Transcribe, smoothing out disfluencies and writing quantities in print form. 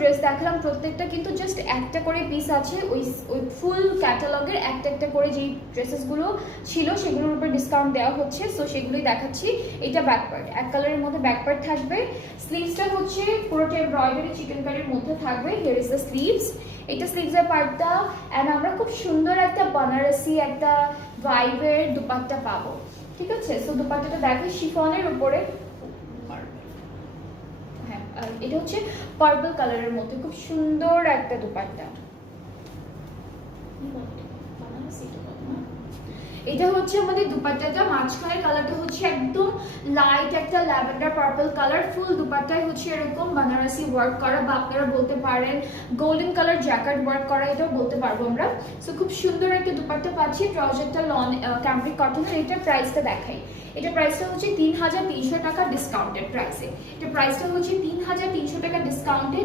Dress দেখালাম, প্রত্যেকটা কিন্তু জাস্ট একটা করে পিস আছে। ওই ফুল ক্যাটালগের একটা একটা করে যেই ড্রেসেসগুলো ছিল সেগুলোর উপর ডিসকাউন্ট দেওয়া হচ্ছে, সো সেগুলোই দেখাচ্ছি। এটা ব্যাক পার্ট, এক কালারের মধ্যে ব্যাক পার্ট থাকবে। স্লিভসটা হচ্ছে পুরোটা এমব্রয়ডারি চিকেন কারির মধ্যে থাকবে। Here is the sleeves. এটা স্লিভসের পার্টটা। অ্যান্ড আমরা খুব সুন্দর একটা বানারসি একটা ভাইবের দুপাট্টা পাবো, ঠিক আছে? সো দুপাট্টাটা দেখে শিফনের উপরে, হ্যাঁ, আর এটা হচ্ছে পার্পল কালারের মধ্যে খুব সুন্দর একটা দুপাট্টা। এটা হচ্ছে আমাদের দুপাট্টাটা, মাঝখানের কালারটা হচ্ছে একদম লাইট একটা ল্যাভেন্ডার পার্পল কালার। ফুল দুপাট্টায় হচ্ছে এরকম বানারসি ওয়ার্ক করা, বা আপনারা বলতে পারেন গোল্ডেন কালার জ্যাকেট ওয়ার্ক করা, এটাও বলতে পারবো আমরা। সো খুব সুন্দর একটা দুপাট্টা পাচ্ছি। ট্রাউজারটা লন ক্যাম্ব্রিক কটনের। এটার প্রাইসটা দেখাই। এটা প্রাইসটা হচ্ছে 3300 টাকা ডিসকাউন্টেড প্রাইসে। এটা প্রাইসটা হচ্ছে 3300 টাকা ডিসকাউন্টে।